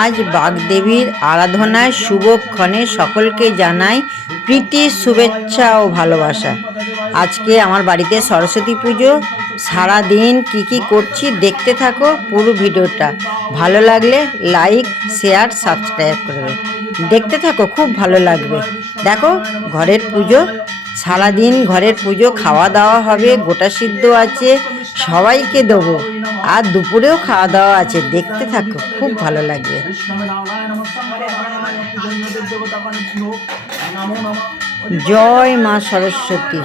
আজ বাগদেবীর আরাধনায় শুভক্ষণে সকলকে জানাই প্রীতি শুভেচ্ছা ও ভালোবাসা। আজকে আমার বাড়িতে সরস্বতী পুজো। সারাদিন কি করছি দেখতে থাকো পুরো ভিডিওটা। ভালো লাগলে লাইক শেয়ার সাবস্ক্রাইব করবে। দেখতে থাকো, খুব ভালো লাগবে। দেখো ঘরের পুজো, সারাদিন ঘরের পুজো, খাওয়া দাওয়া হবে, গোটা সিদ্ধ আছে, সবাইকে দেবো। আর দুপুরেও খাওয়া দাওয়া আছে, দেখতে থাকো, খুব ভালো লাগবে। জয় মা সরস্বতী,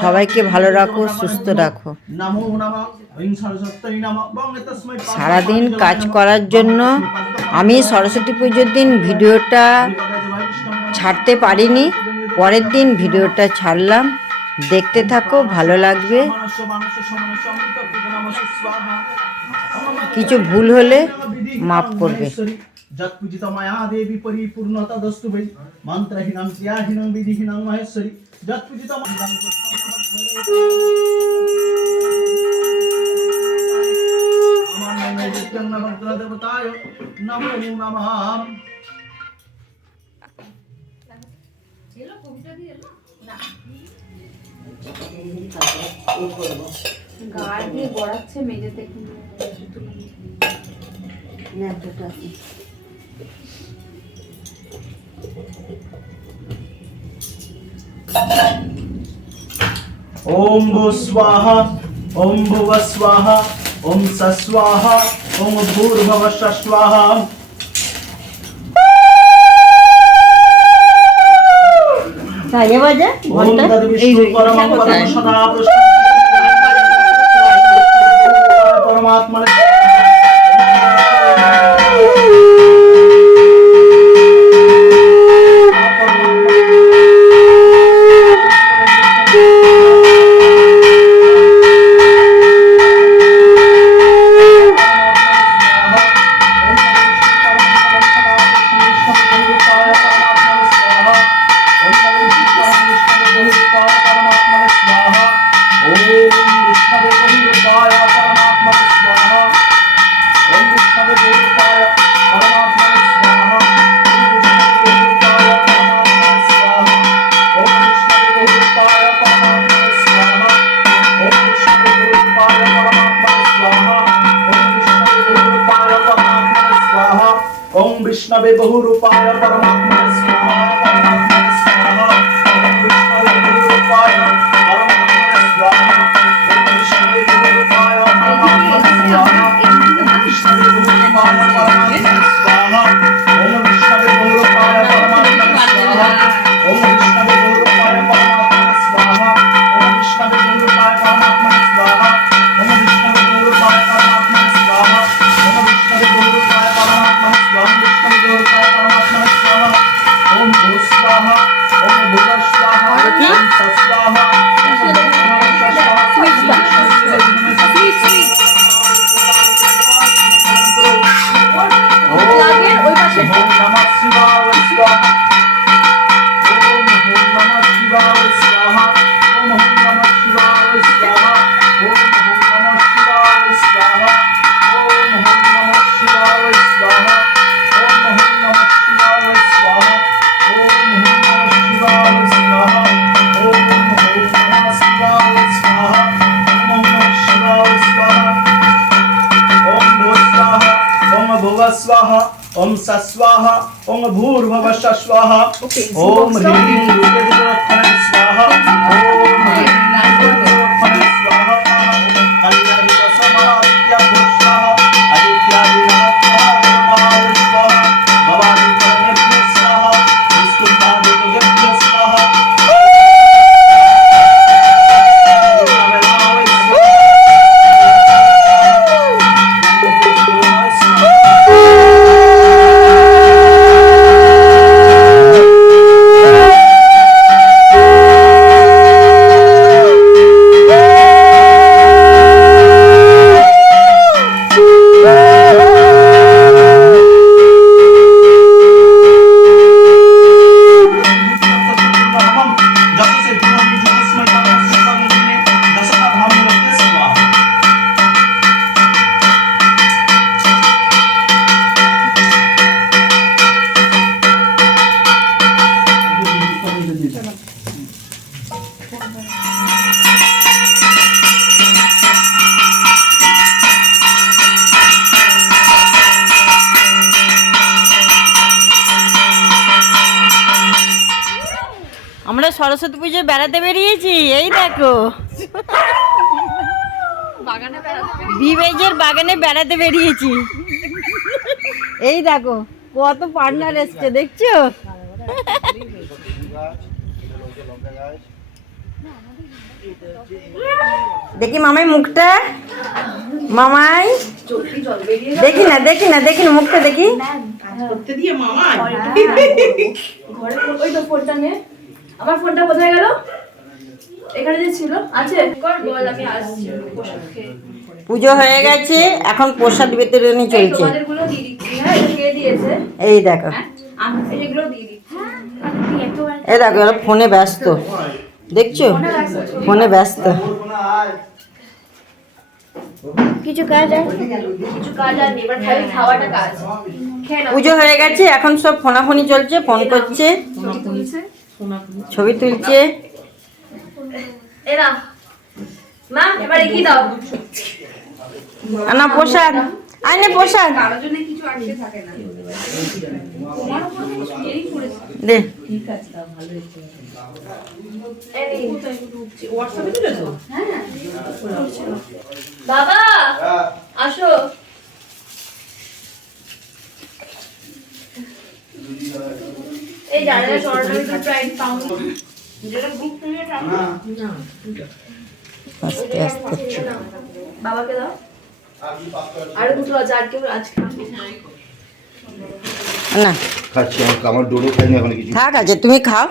সবাইকে ভালো রাখো, সুস্থ রাখো। সারাদিন কাজ করার জন্য আমি সরস্বতী পুজোর দিন ভিডিওটা ছাড়তে পারিনি, পরের দিন ভিডিওটা ছাড়লাম। দেখতে থাকো, ভালো লাগবে। কিছু ভুল হলে মাফ করবে। जत्पूजित माया देवी परिपूर्णता दस्तु वै मंत्रहीनं क्रियाहीनं विधिहीनं महेश्वरी जत्पूजित देवताय नमो नमः। গায়ে দিয়ে গড়াচ্ছে মেঝেতে। ओम भू स्वाहा ओम भुव स्वाहा ओम सस्वाहा ओम भूर्भुव स्वाहा। ओम तद विष्णु परमं पदं सदा परमात्मा। ओम विष्णवे बहुरूपाय परमात्मने स्वाहा। ओम विष्णवे बहुरूपाय परमात्मने स्वाहा। ओम विष्णवे बहुरूपाय परमात्मने स्वाहा। ओम विष्णवे बहुरूपाय परमात्मने स्वाहा। ओम विष्णवे बहुरूपाय परमात्मने स्वाहा। ओम विष्णवे बहुरूपाय परमात्मने स्वाहा। ओम विष्णवे बहुरूपाय परमात्मने स्वाहा। ओम विष्णवे बहुरूपाय परमात्मने स्वाहा। ओम विष्णवे बहुरूपाय परमात्मने स्वाहा। ओम भू स्वाहा ओम भुव स्वाहा ओम सस्वाहा ओम नमः शिवाय स्वाहा। ओम नमः शिवाय स्वाहा। ओम नमः शिवाय स्वाहा। ओम नमः शिवाय स्वाहा। ओम नमः शिवाय स्वाहा। स्वाहा ओम सस्वाहा ओम भूर्भुव स्वाहा। ओम ह्रीं दुर्गे स्वाहा। ओम ह्रीं दुर्गे स्वाहा। कल्याण समाप्त्या स्वाहा। आदित्यादि नमः स्वाहा। भवानी परमेश्वर स्वाहा। विष्णुपाद दुर्गे स्वाहा। সরস্বতী পুজো বেড়াতে বেরিয়েছি, এই দেখো বিবেজের বাগানে বেড়াতে বেরিয়েছি। এই দেখো কত পার্টনার এসছে দেখছো। দেখি মামাই মুখটা, মামাই দেখি না দেখি না দেখি না মুখটা দেখি। ওই তো ফোনটা নে, আমার ফোনটা কোথায় গেল? এখানে যে ছিল আছে, কর বল আমি আসছি পোশাক খেয়ে। পুজো হয়ে গেছে, এখন প্রসাদ বিতরণী এই চলছে। তোমাদেরগুলো দিয়ে দিচ্ছি, হ্যাঁ এটা কে দিয়েছে? এই দেখো আমি এগুলো দিয়ে দিচ্ছি। এই দেখো এরা ফোনে ব্যস্ত, দেখছো ফোনে ব্যস্ত। কিছু কাজ আর নেই, এবার খালি খাওয়াটা কাজ। খেয়ে নাও। পুজো হয়ে গেছে, এখন সব ফোনাফোনি চলছে, ফোন করছে, ছবি তুলছে। এ নাও মা, এবার এগিয়ে দাও। না প্রসাদ আয় না, প্রসাদ কারোর জন্য কিছু আটকে থাকে না। তোমার উপর কিছু ইয়েই করেছে। দে। বাবা আসো। এই জায়গায় সরাসরি প্রাইস পাউন্ড যেটা বুক করে টাকা আস্তে আস্তে বাবাকে দাও। আর দুটো আছে, আর কেউ আজকে না খাচ্ছি আমার ডোডো খাইনি এখন কিছু। থাক আছে, তুমি খাও,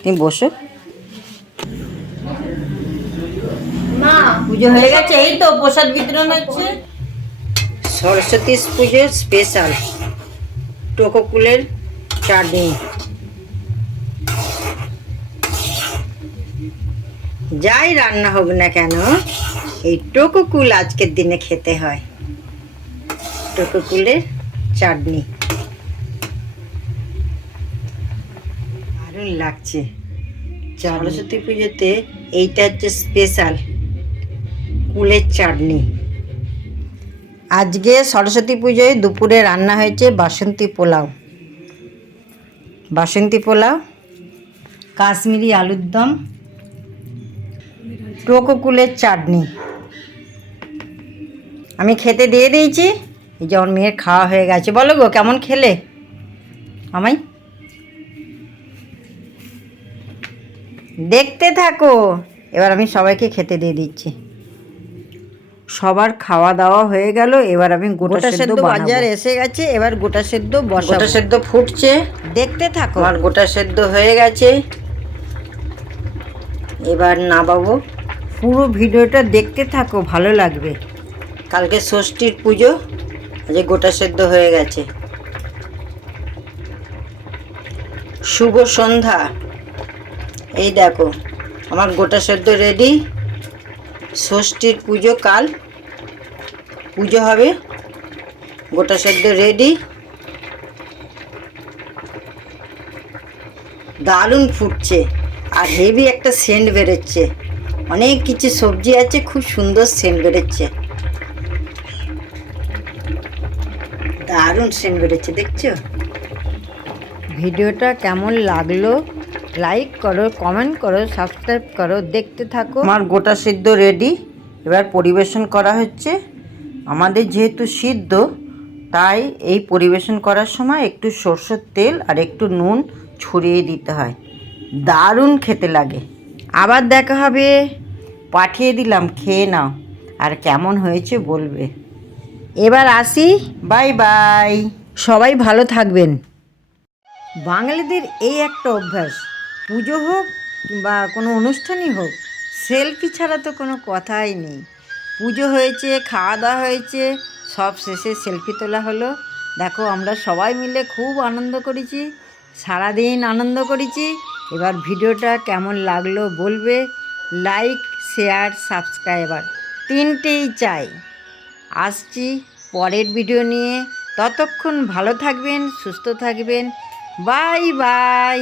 তুমি বসো। মা পুজো হয়ে গেছে, এই তো প্রসাদ বিতরণ হচ্ছে। সরস্বতী পুজোর স্পেশাল টোকোকুলের চাটনি। যাই রান্না হোক না কেন, এই টোকোকুল আজকের দিনে খেতে হয়। টোকোকুলের চাটনি দারুণ লাগছে। সরস্বতী পুজোতে এইটা হচ্ছে স্পেশাল কুলের চাটনি। আজকে সরস্বতী পুজোয় দুপুরে রান্না হয়েছে বাসন্তী পোলাও, বাসন্তী পোলাও, কাশ্মীরি আলুর দম, টোকোকুলের চাটনি। আমি খেতে দিয়ে দিয়েছি, এই যে আমার মেয়ের খাওয়া হয়ে গেছে। বলো গো কেমন খেলে আমায়? দেখতে থাকো, এবার আমি সবাইকে খেতে দিয়ে দিচ্ছি। সবার খাওয়া দাওয়া হয়ে গেল, এবার আমি গোটা সেদ্ধ বাজার এসে গেছে, এবার গোটা সেদ্ধ বসাবো। গোটা সেদ্ধ ফুটছে, দেখতে থাকো। আমার গোটা সেদ্ধ হয়ে গেছে, এবার নামাবো। পুরো ভিডিওটা দেখতে থাকো, ভালো লাগবে। কালকে ষষ্ঠীর পুজো, আজ গোটা সেদ্ধ হয়ে গেছে। শুভ সন্ধ্যা। এই দেখো আমার গোটা সেদ্ধ রেডি। ষষ্ঠীর পুজো, কাল পুজো হবে, গোটা সেদ্ধ রেডি। দারুণ ফুটছে আর হেভি একটা সেন্ট বেরোচ্ছে। অনেক কিছু সবজি আছে, খুব সুন্দর সেন্ট বেরোচ্ছে, দারুণ সেন্ট বেরোচ্ছে, দেখছো? ভিডিওটা কেমন লাগলো লাইক করো, কমেন্ট করো, সাবস্ক্রাইব করো, দেখতে থাকো। আমার গোটা সিদ্ধ রেডি, এবার পরিবেশন করা হচ্ছে। আমাদের যেহেতু সিদ্ধ, তাই এই পরিবেশন করার সময় একটু সরষের তেল আর একটু নুন ছড়িয়ে দিতে হয়, দারুণ খেতে লাগে। আবার দেখা হবে, পাঠিয়ে দিলাম, খেয়ে নাও, আর কেমন হয়েছে বলবে। এবার আসি, বাই বাই, সবাই ভালো থাকবেন। বাঙালিদের এই একটা অভ্যাস, পুজো হোক বা কোনো অনুষ্ঠানই হোক, সেলফি ছাড়া তো কোনো কথাই নেই। পুজো হয়েছে, খাওয়া দাওয়া হয়েছে, সব শেষে সেলফি তোলা হলো। দেখো আমরা সবাই মিলে খুব আনন্দ করেছি, সারাদিন আনন্দ করেছি। এবার ভিডিওটা কেমন লাগলো বলবে, লাইক শেয়ার সাবস্ক্রাইবার তিনটেই চাই। আসছি পরের ভিডিও নিয়ে, ততক্ষণ ভালো থাকবেন, সুস্থ থাকবেন, বাই বাই।